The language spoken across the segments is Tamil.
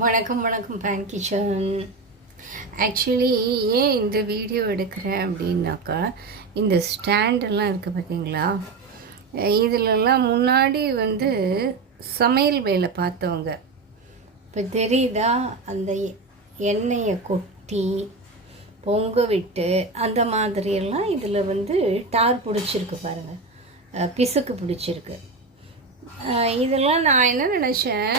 வணக்கம் வணக்கம் பேன் கிச்சன். ஆக்சுவலி ஏன் இந்த வீடியோ எடுக்கிறேன் அப்படின்னாக்கா, இந்த ஸ்டாண்டெல்லாம் இருக்குது பார்த்தீங்களா, இதிலெல்லாம் முன்னாடி சமையல் வேலை பார்த்தவங்க இப்போ தெரியுதா, அந்த எண்ணெயை கொட்டி பொங்க விட்டு அந்த மாதிரியெல்லாம் இதில் டார் பிடிச்சிருக்கு பாருங்கள், பிசுக்கு பிடிச்சிருக்கு. இதெல்லாம் நான் என்ன நினச்சேன்,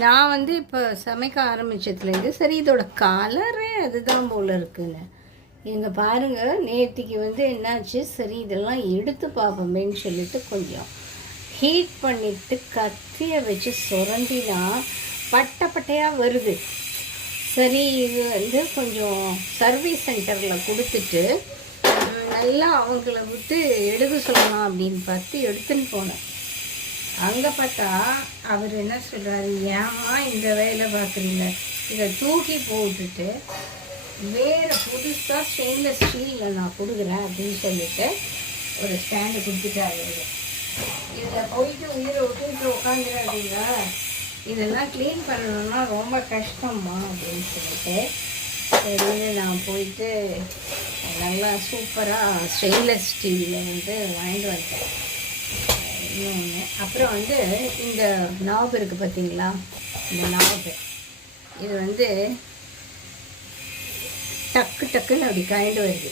நான் இப்போ சமைக்க ஆரம்பித்ததுலேருந்து சரி இதோட கலரே அதுதான் போல் இருக்குன்னு. இங்கே பாருங்கள், நேற்றுக்கு என்னாச்சு, சரி இதெல்லாம் எடுத்து பார்ப்போமேன்னு சொல்லிட்டு கொஞ்சம் ஹீட் பண்ணிவிட்டு கத்தியை வச்சு சுரண்டினா பட்டை பட்டையாக வருது. சரி இது கொஞ்சம் சர்வீஸ் சென்டரில் கொடுத்துட்டு நல்லா அவங்கள விட்டு எடுக்க சொல்லலாம் அப்படின்னு பார்த்து எடுத்துன்னு போனேன். அங்கே பார்த்தா அவர் என்ன சொல்கிறாரு, ஏம்மா இந்த வேலை பார்க்குறீங்க, இதை தூக்கி போட்டுட்டு வேறு புதுசாக ஸ்டெயின்லெஸ் ஸ்டீலில் நான் கொடுக்குறேன் அப்படின்னு சொல்லிட்டு ஒரு ஸ்டாண்டு கொடுத்துட்டாரு. இதில் போயிட்டு உயிரை விட்டுட்டு உட்காந்துடாதீங்க, இதெல்லாம் க்ளீன் பண்ணணுன்னா ரொம்ப கஷ்டம்மா அப்படின்னு சொல்லிட்டு சரின்னு நான் போயிட்டு நல்லா சூப்பராக ஸ்டெயின்லெஸ் ஸ்டீலில் வாங்கிட்டு வந்தேன். இன்னொன்று அப்புறம் இந்த நாப் இருக்குது பார்த்தீங்களா, இந்த நாப் இது டக்கு டக்குன்னு அப்படி கழண்டு வருது.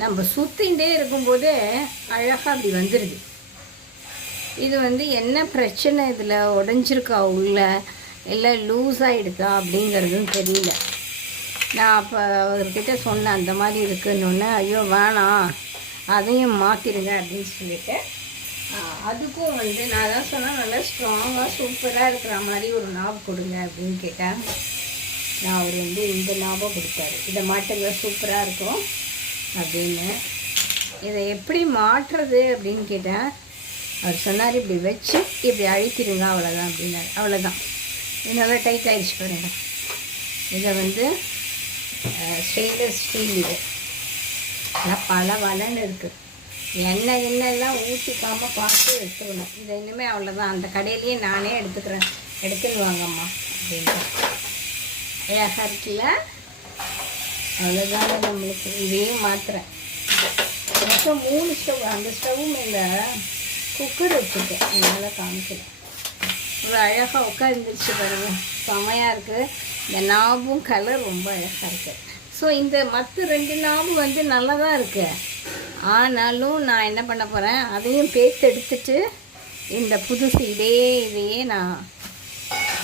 நம்ம சுற்றிகிட்டே இருக்கும்போதே அழகாக அப்படி வந்துடுது. இது என்ன பிரச்சனை, இதில் உடஞ்சிருக்கா உள்ள இல்லை லூஸ் ஆகிடுக்கா அப்படிங்கிறதும் தெரியல. நான் அப்போ அவர்கிட்ட சொன்னேன் அந்த மாதிரி இருக்குன்னு. ஐயோ வேணாம், அதையும் மாற்றிடுங்க அப்படின்னு சொல்லிவிட்டு அதுக்கும் நான் தான் சொன்னேன், நல்லா ஸ்ட்ராங்காக சூப்பராக இருக்கிற மாதிரி ஒரு நாப் கொடுங்க அப்படின்னு கேட்டேன். நான் அவர் இந்த நாபை கொடுத்தாரு, இதை மாட்டுங்க சூப்பராக இருக்கும் அப்படின்னு. இதை எப்படி மாட்டுறது அப்படின்னு கேட்டேன். அவர் சொன்னார், இப்படி வச்சு இப்படி அழுத்திடுங்க அவ்வளோதான் அப்படின்னாரு. அவ்வளோதான், இது நல்லா டைட் ஆகிடுச்சு பாருங்கள். இதை ஸ்டெயின்லெஸ் ஸ்டீல் இது ஆனால் பல வளன்னு இருக்குது. எண்ணெய்லாம் ஊற்றிக்காமல் பார்த்து வச்சுக்கணும். இதை இனிமேல் அவ்வளோதான், அந்த கடையிலேயே நானே எடுத்துன்னு வாங்கம்மா அப்படின்ட்டு. அழகாக இருக்குல்ல, அவ்வளோதாங்க நம்மளுக்கு. இதையும் மாற்றுறேன். மொத்தம் 3 ஸ்டவ், அந்த ஸ்டவ் மேலே குக்கர் வச்சுருக்கேன், அதனால் காமிக்கிறேன். ஒரு அழகாக உட்காந்துருச்சு பாருங்கள், செமையாக இருக்குது. இந்த நாபும் கலர் ரொம்ப அழகாக இருக்குது. ஸோ இந்த மற்ற 2 நாபு நல்லா தான் இருக்குது. ஆனாலும் நான் என்ன பண்ண போகிறேன், அதையும் பேத்து எடுத்துட்டு இந்த புதுசு இதையே நான்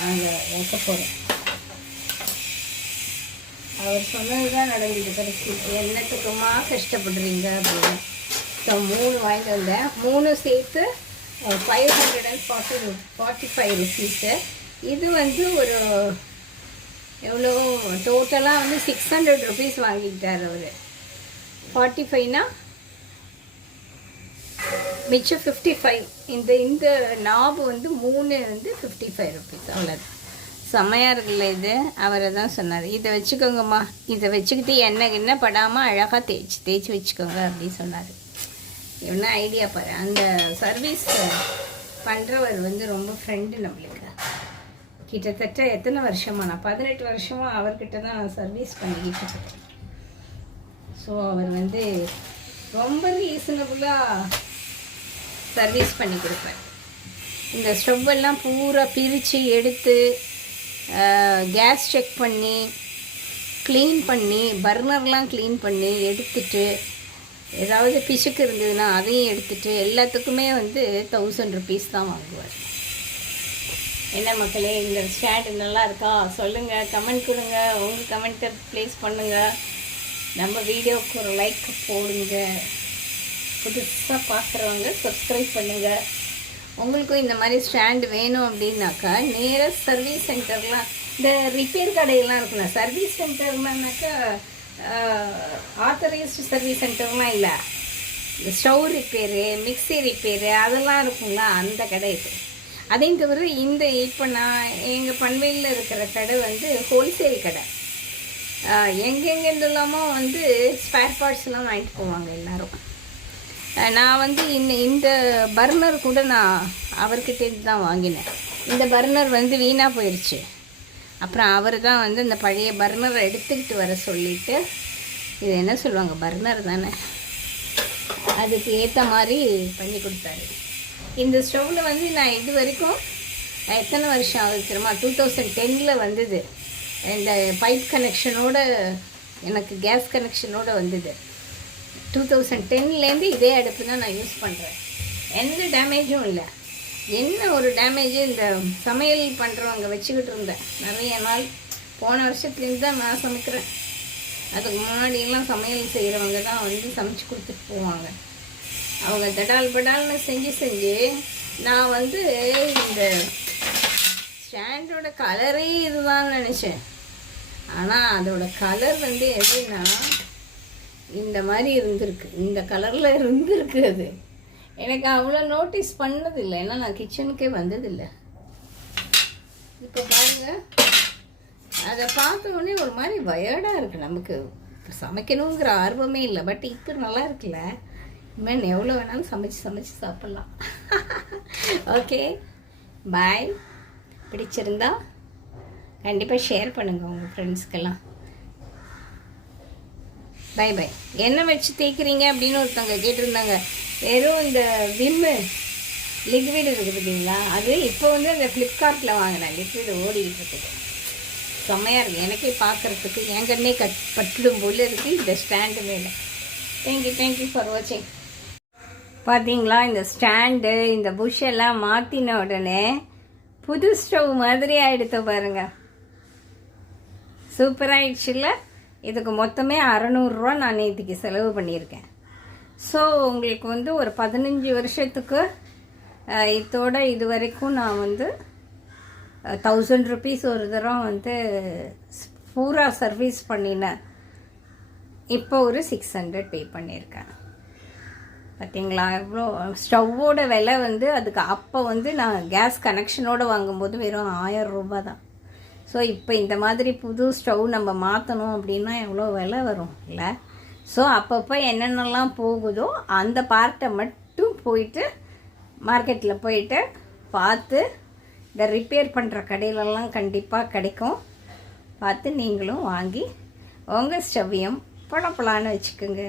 அங்கே வைக்க போகிறேன். அவர் சொன்னது தான் நடந்தது கடைசி. என்னத்துக்குமா கஷ்டப்படுறீங்க அப்படின்னு. ஸோ 3 வாங்கிட்டு வந்தேன். 3 சேர்த்து 545 ருபீஸு. இது ஒரு எவ்வளோ டோட்டலாக 600 ருபீஸ் வாங்கிக்கிட்டார் அவர். 45னா மிச்சம் 55. இந்த நாபு 3 55 ருபீஸ், அவ்வளோதான். செம்மையாக இருக்குல்ல இது. அவரை தான் சொன்னார், இதை வச்சுக்கோங்கம்மா, இதை வச்சுக்கிட்டு எண்ணெய் படாமல் அழகாக தேய்ச்சி வச்சுக்கோங்க அப்படின்னு சொன்னார். என்ன ஐடியா பாரு. அந்த சர்வீஸ் பண்ணுறவர் ரொம்ப ஃப்ரெண்டு நம்மளுக்கு. கிட்டத்தட்ட எத்தனை வருஷமாக, நான் 18 வருஷமாக அவர்கிட்ட தான் நான் சர்வீஸ் பண்ணிக்கிட்டு இருக்கேன். ஸோ அவர் ரொம்ப ரீசனபுளாக சர்வீஸ் பண்ணி கொடுப்பேன். இந்த ஸ்டவ்வெல்லாம் பூரா பிரித்து எடுத்து கேஸ் செக் பண்ணி க்ளீன் பண்ணி பர்னர்லாம் க்ளீன் பண்ணி எடுத்துட்டு, ஏதாவது பிசுக்கு இருந்ததுன்னா அதையும் எடுத்துகிட்டு எல்லாத்துக்குமே 1000 ருபீஸ் தான் வாங்குவார். என்ன மக்களே, இந்த ஸ்டாண்டு நல்லா இருக்கா சொல்லுங்கள், கமெண்ட் கொடுங்க, உங்கள் கமெண்ட்டை ப்ளேஸ் பண்ணுங்கள், நம்ம வீடியோவுக்கு ஒரு லைக் போடுங்க, புதுசாக பார்க்குறவங்க சப்ஸ்கிரைப் பண்ணுங்கள். உங்களுக்கும் இந்த மாதிரி ஸ்டாண்டு வேணும் அப்படின்னாக்கா நேராக சர்வீஸ் சென்டர்லாம், இந்த ரிப்பேர் கடையெல்லாம் இருக்குல்ல, சர்வீஸ் சென்டர்னாக்கா ஆத்தரைஸ்டு சர்வீஸ் சென்டர்லாம் இல்லை, ஸ்டவ் ரிப்பேரு மிக்சி ரிப்பேரு அதெல்லாம் இருக்குங்கள, அந்த கடை இது. அதையும் தவிர இப்போ நான் எங்கள் பண்பையில் இருக்கிற கடை ஹோல்சேல் கடை. எங்கெங்கெல்லாம் ஸ்பேர் பார்ட்ஸ்லாம் வாங்கிட்டு போவாங்க எல்லோரும். நான் இந்த பர்னர் கூட நான் அவர்கிட்டேருந்து தான் வாங்கினேன். இந்த பர்னர் வந்து வீணாக போயிடுச்சு. அப்புறம் அவர் தான் வந்து இந்த பழைய பர்னரை எடுத்துக்கிட்டு வர சொல்லிவிட்டு, இது என்ன சொல்லுவாங்க, பர்னர் தானே, அதுக்கு ஏற்ற மாதிரி பண்ணி கொடுத்தாரு. இந்த ஸ்டவ்வில் வந்து நான் இது வரைக்கும் எத்தனை வருஷம் ஆகுது தெரியுமா, 2010 வந்தது. இந்த பைப் கனெக்ஷனோட, எனக்கு கேஸ் கனெக்ஷனோடு வந்தது. 2010 இதே அடுப்பு தான் நான் யூஸ் பண்ணுறேன். எந்த டேமேஜும் இல்லை. என்ன ஒரு டேமேஜு, இந்த சமையல் பண்ணுறவங்க வச்சுக்கிட்டு இருந்தேன் நிறைய நாள். போன வருஷத்துலேருந்து தான் நான் சமைக்கிறேன். அதுக்கு முன்னாடியெல்லாம் சமையல் செய்கிறவங்க தான் வந்து சமைச்சு கொடுத்துட்டு போவாங்க. அவங்க தடால் படால்னு செஞ்சு நான் வந்து இந்த ஸ்டாண்டோட கலரே இதுதான் நினச்சேன். ஆனால் அதோட கலர் வந்து எப்படின்னா இந்த மாதிரி இருந்திருக்கு, இந்த கலரில் இருந்திருக்கு. அது எனக்கு அவ்வளோ நோட்டீஸ் பண்ணதில்லை, ஏன்னா நான் கிச்சனுக்கே வந்ததில்லை. இப்போ பாருங்கள், அதை பார்த்த உடனே ஒரு மாதிரி வயர்டாக இருக்குது. நமக்கு சமைக்கணுங்கிற ஆர்வமே இல்லை. பட் இப்போ நல்லா இருக்குல்ல, இனிமேல் எவ்வளோ வேணாலும் சமைச்சு சாப்பிட்லாம். ஓகே, பாய். பிடிச்சிருந்தா கண்டிப்பாக ஷேர் பண்ணுங்கள் உங்கள் ஃப்ரெண்ட்ஸ்க்கெல்லாம். By by. என்ன வச்சு தேய்க்கிறீங்க அப்படின்னு ஒருத்தவங்க கேட்டிருந்தாங்க. வெறும் இந்த விம்மு லிக்விட் இருக்குது பார்த்தீங்களா, அது இப்போ வந்து அந்த ஃப்ளிப்கார்ட்டில் வாங்கினேன். லிக்விட் ஓடிக்கிட்டு இருக்குது, செம்மையாக இருக்குது. எனக்கே பார்க்குறதுக்கு என் கண்ணே பட்டுடும் போல் இருக்குது இந்த ஸ்டாண்டு மேலே. தேங்க்யூ ஃபார் வாட்சிங். பார்த்தீங்களா, இந்த ஸ்டாண்டு இந்த புஷ் எல்லாம் மாற்றின உடனே புது ஸ்டவ் மாதிரி ஆகிடுத்த பாருங்கள். சூப்பராகிடுச்சுல்ல. இதுக்கு மொத்தமே 600 ரூபா நான் நேற்றுக்கு செலவு பண்ணியிருக்கேன். ஸோ உங்களுக்கு வந்து ஒரு 15 வருஷத்துக்கு இதோட இது வரைக்கும் நான் வந்து 1000 rupees ஒரு தரம் வந்து பூரா சர்வீஸ் பண்ணினேன். இப்போ ஒரு 600 பே பண்ணியிருக்கேன். பார்த்தீங்களா, எவ்வளோ. ஸ்டவ்வோட விலை வந்து அதுக்கு அப்போ வந்து நான் கேஸ் கனெக்ஷனோடு வாங்கும்போது வெறும் 1000 ரூபா தான். ஸோ இப்போ இந்த மாதிரி புது ஸ்டவ் நம்ம மாற்றணும் அப்படின்னா எவ்வளோ விலை வரும் இல்லை? ஸோ அப்பப்போ என்னென்னலாம் போகுதோ அந்த பார்ட்டை மட்டும் போயிட்டு மார்க்கெட்டில் போயிட்டு பார்த்து, இந்த ரிப்பேர் பண்ணுற கடையிலலாம் கண்டிப்பாக கிடைக்கும். பார்த்து நீங்களும் வாங்கி உங்கள் ஸ்டவ்வையும் பழப்பலான்னு வச்சுக்கோங்க.